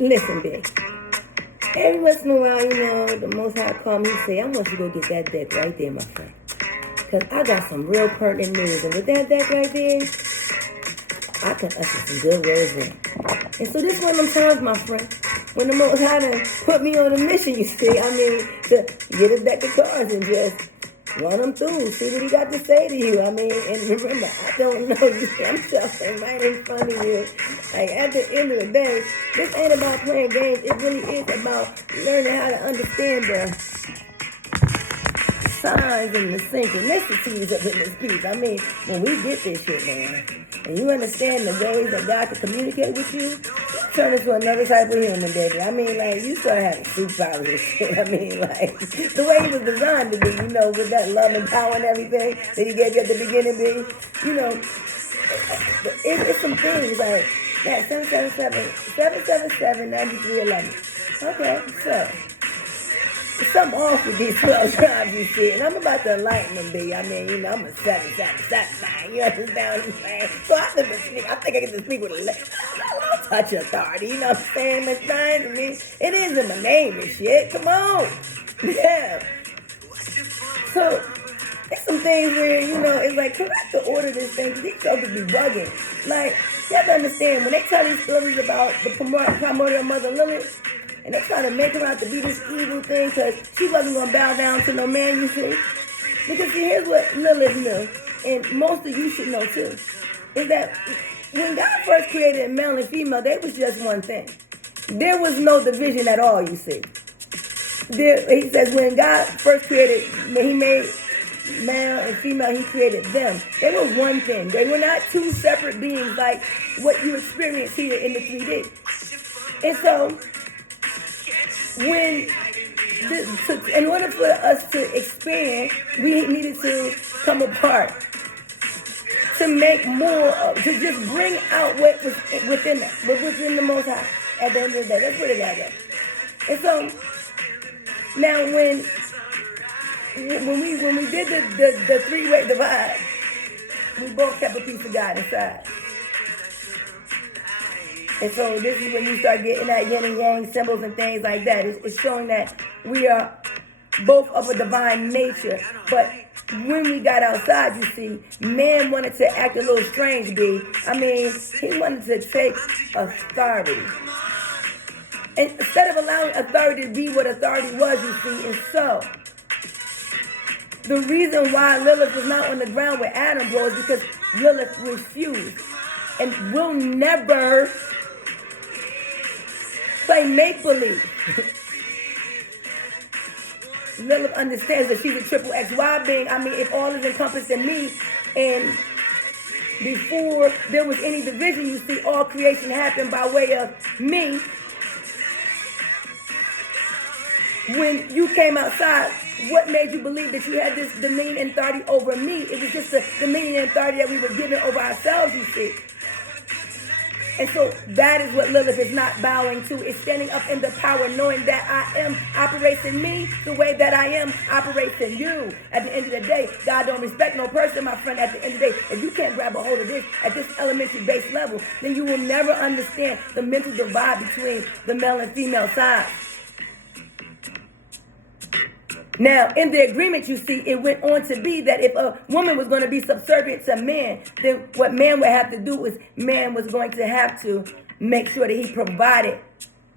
Listen, bitch. Every once in a while, the Most High call me and say, I want you to go get that deck right there, my friend. Because I got some real pertinent news. And with that deck right there, I can usher some good words in. And so this one of them times, my friend, when the Most High done put me on a mission, you see, to get a deck of cards and just run them through, see what he got to say to you. And remember, I don't know you. I'm shuffling right in front of you. Like, at the end of the day, this ain't about playing games. It really is about learning how to understand the signs and the synchronicities up in this piece. When we get this shit, man, and you understand the ways that God can communicate with you, turn into another type of human, baby. You start having superpowers and shit. The way he was designed to be, with that love and power and everything that he gave you at the beginning, baby. It's some things like that. 777-777-9311. Okay, so. Something off with these 12 tribes, you see, and I'm about to enlighten them, B. I'm a 777, you understand what I'm saying? So I think I get to speak with a little touch of authority, you know what I'm saying? Miss Stein, it is in my name and shit, come on. Yeah. So, there's some things where, it's like, correct the order of this thing, because these jokers be bugging. Like, you have to understand, when they tell these stories about the primordial mother Lilith, and they try to make her out to be this evil thing because she wasn't going to bow down to no man, you see. Because see, here's what Lilith knew, and most of you should know too, is that when God first created male and female, they was just one thing. There was no division at all, you see. He says when God first created, when he made male and female, he created them. They were one thing. They were not two separate beings like what you experience here in the 3D. And so, in order for us to expand, we needed to come apart to make more, to just bring out what was within us, what was in the Most High. At the end of the day, let's put it that way. And so now, when we did the three-way divide, we both kept a piece of God inside. And so this is when you start getting that yin and yang symbols and things like that. It's showing that we are both of a divine nature. But when we got outside, you see, man wanted to act a little strange, B. He wanted to take authority. And instead of allowing authority to be what authority was, you see, and so the reason why Lilith was not on the ground with Adam, bro, is because Lilith refused. And will never play make-believe. Lilith understands that she's a triple XY being. If all is encompassed in me, and before there was any division, you see, all creation happened by way of me. When you came outside, what made you believe that you had this dominion and authority over me? It was just the dominion and authority that we were given over ourselves, you see. And so that is what Lilith is not bowing to. It's standing up in the power, knowing that I am operates in me the way that I am operates in you. At the end of the day, God don't respect no person, my friend. At the end of the day, if you can't grab a hold of this at this elementary base level, then you will never understand the mental divide between the male and female sides. Now, in the agreement, you see, it went on to be that if a woman was going to be subservient to man, then what man would have to do is man was going to have to make sure that he provided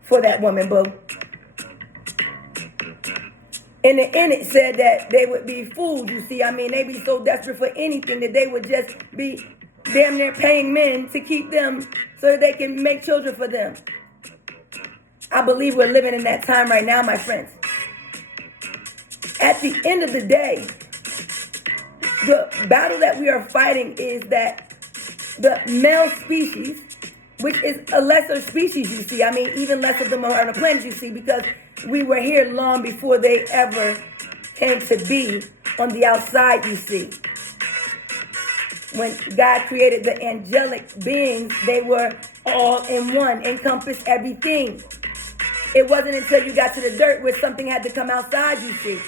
for that woman, boo. And the end, it said that they would be fooled, you see. They'd be so desperate for anything that they would just be damn near paying men to keep them so that they can make children for them. I believe we're living in that time right now, my friends. At the end of the day, the battle that we are fighting is that the male species, which is a lesser species, you see. Even less of them are on the planet, you see, because we were here long before they ever came to be on the outside, you see. When God created the angelic beings, they were all in one, encompassed everything. It wasn't until you got to the dirt where something had to come outside, you see.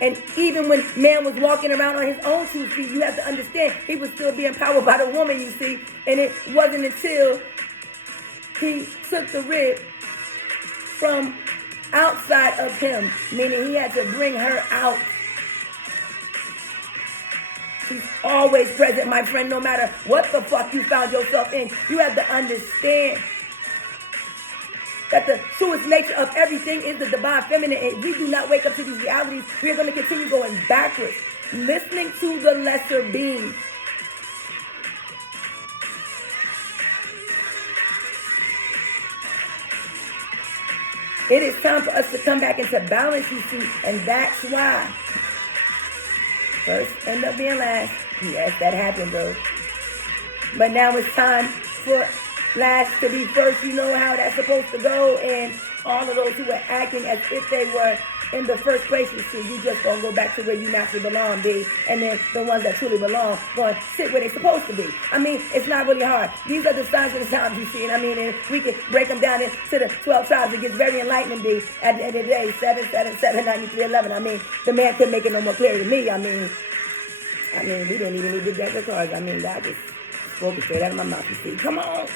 And even when man was walking around on his own 2 feet, you have to understand he was still being powered by the woman, you see. And it wasn't until he took the rib from outside of him, meaning he had to bring her out. She's always present, my friend, no matter what the fuck you found yourself in. You have to understand that the truest nature of everything is the divine feminine. And we do not wake up to these realities, we are going to continue going backwards, listening to the lesser beings. It is time for us to come back into balance, you see, and that's why first end up being last. Yes, that happened, bro. But now it's time for last to be first. You know how that's supposed to go, and all of those who were acting as if they were in the first place, you see, you just gonna go back to where you naturally belong, B. And then the ones that truly belong going to sit where they're supposed to be. I mean, it's not really hard. These are the signs of the times, you see. And I mean, and we can break them down into the 12 tribes. It gets very enlightening, B. At the end of the day, 7779311. I mean, the man couldn't make it no more clear to me. I mean, we didn't even need the deck of cards. I mean, God just spoke straight out of my mouth, you see. Come on.